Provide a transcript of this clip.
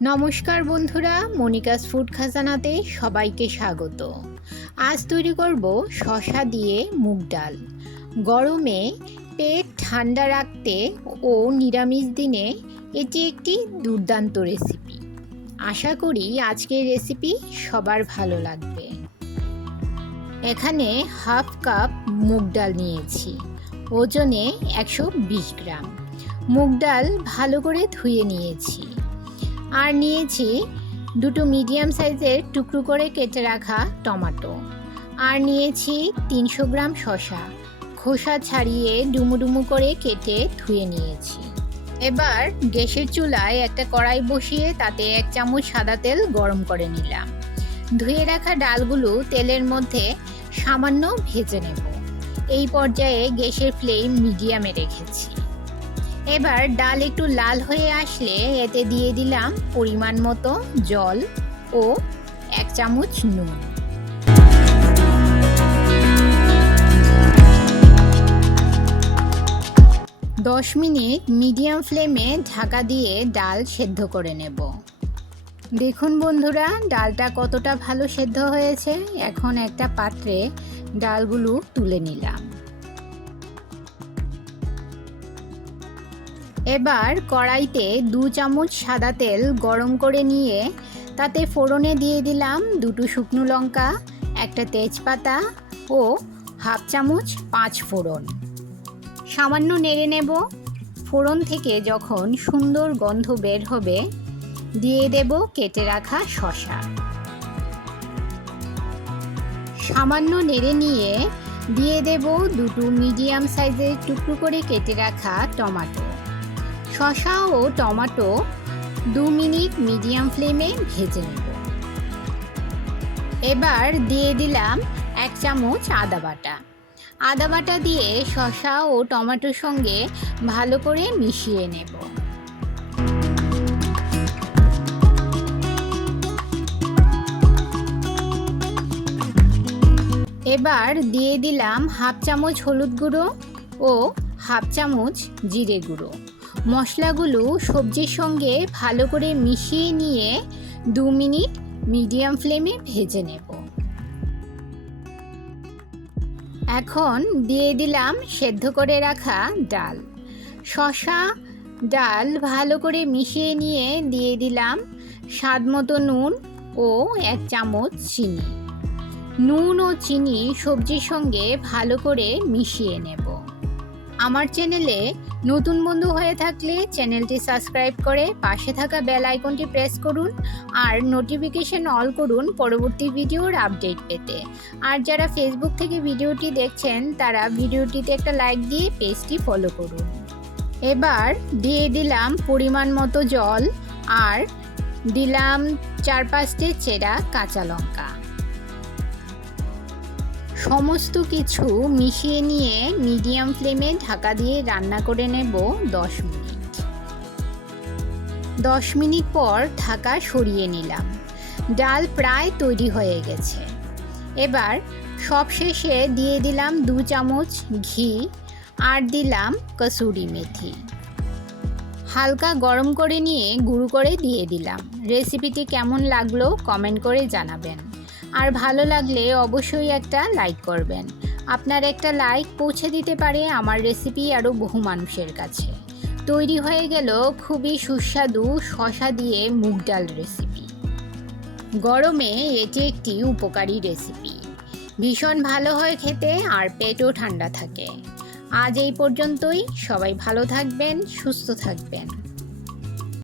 নমস্কার বন্ধুরা, Monica's food খাজানাতে সবাইকে স্বাগত। আজ তৈরি করব শসা দিয়ে মুগ ডাল। গরমে পেট ঠান্ডা রাখতে ও নিরামিষ দিনে এটি একটি দুর্দান্ত রেসিপি। আশা করি আজকের রেসিপি সবার ভালো লাগবে। এখানে হাফ কাপ মুগ ডাল নিয়েছি, ওজনে 120 গ্রাম। মুগ ডাল ভালো করে ধুয়ে নিয়েছি। আর নিয়েছি দুটো মিডিয়াম সাইজের টুকরো করে কেটে রাখা টমেটো। আর নিয়েছি 300 গ্রাম শসা, খোসা ছাড়িয়ে ডুমু ডুমু করে কেটে ধুয়ে নিয়েছি। এবার গ্যাসের চুলায় একটা কড়াই বসিয়ে তাতে 1 চামচ সাদা তেল গরম করে নিলাম। ধুয়ে রাখা ডালগুলো তেলের মধ্যে সামান্য ভেজে নেব। এই পর্যায়ে গ্যাসের ফ্লেম মিডিয়ামে রেখেছি। এবার ডাল একটু লাল হয়ে আসলে এতে দিয়ে দিলাম পরিমাণ মতো জল ও 1 চামচ নুন। দশ মিনিট মিডিয়াম ফ্লেমে ঢাকা দিয়ে ডাল সেদ্ধ করে নেব। দেখুন বন্ধুরা, ডালটা কতটা ভালো সেদ্ধ হয়েছে। এখন একটা পাত্রে ডালগুলো তুলে নিলাম। এবার কড়াইতে 2 চামচ সাদা তেল গরম করে নিয়ে তাতে ফোড়নে দিয়ে দিলাম 2টো শুকনো লঙ্কা, একটা তেজপাতা ও হাফ চামচ 5 ফোড়ন। সামান্য নেড়ে নেব। ফোড়ন থেকে যখন সুন্দর গন্ধ বের হবে দিয়ে দেব কেটে রাখা শসা। সামান্য নেড়ে নিয়ে দিয়ে দেব 2টো মিডিয়াম সাইজের টুকরো করে কেটে রাখা টমেটো। শসা ও টমেটো 2 মিনিট মিডিয়াম ফ্লেমে ভেজে নেব। এবার দিয়ে দিলাম 1 চামচ আদা বাটা। আদা বাটা দিয়ে শসা ও টমেটোর সঙ্গে ভালো করে মিশিয়ে নেব। এবার দিয়ে দিলাম হাফ চামচ হলুদ গুঁড়ো ও হাফ চামচ জিরে গুঁড়ো। মশলাগুলো সবজির সঙ্গে ভালো করে মিশিয়ে নিয়ে 2 মিনিট মিডিয়াম ফ্লেমে ভেজে নেব। এখন দিয়ে দিলাম সেদ্ধ করে রাখা ডাল। শসা ডাল ভালো করে মিশিয়ে নিয়ে দিয়ে দিলাম স্বাদ মতো নুন ও 1 চামচ চিনি। নুন ও চিনি সবজির সঙ্গে ভালো করে মিশিয়ে নেব। আমার চ্যানেলে নতুন বন্ধু হয়ে থাকলে চ্যানেলটি সাবস্ক্রাইব করে পাশে থাকা বেল আইকনটি প্রেস করুন আর নোটিফিকেশন অল করুন পরবর্তী ভিডিওর আপডেট পেতে। আর যারা ফেসবুক থেকে ভিডিওটি দেখছেন তারা ভিডিওটিতে একটা লাইক দিয়ে পেজটি ফলো করুন। এবার দিয়ে দিলাম পরিমাণ মতো জল আর দিলাম 4-5টে চেরা কাঁচা লঙ্কা। সমস্ত কিছু মিশিয়ে নিয়ে মিডিয়াম ফ্লেমে ঢাকা দিয়ে রান্না করে নেব 10 মিনিট। 10 মিনিট পর ঢাকা সরিয়ে নিলাম। ডাল প্রায় তৈরি হয়ে গেছে। এবার সবশেষে দিয়ে দিলাম 2 চামচ ঘি আর দিলাম কসুরি মেথি। হালকা গরম করে নিয়ে গুঁড়ো করে দিয়ে দিলাম। রেসিপিটি কেমন লাগলো কমেন্ট করে জানাবেন। আর ভালো লাগলে অবশ্যই একটা লাইক করবেন। আপনার একটা লাইক পৌঁছে দিতে পারে আমার রেসিপি আরও বহু মানুষের কাছে। তৈরি হয়ে গেল খুবই সুস্বাদু শসা দিয়ে মুগ ডাল রেসিপি। গরমে এটি একটি উপকারী রেসিপি। ভীষণ ভালো হয় খেতে আর পেটও ঠান্ডা থাকে। আজ এই পর্যন্তই। সবাই ভালো থাকবেন, সুস্থ থাকবেন।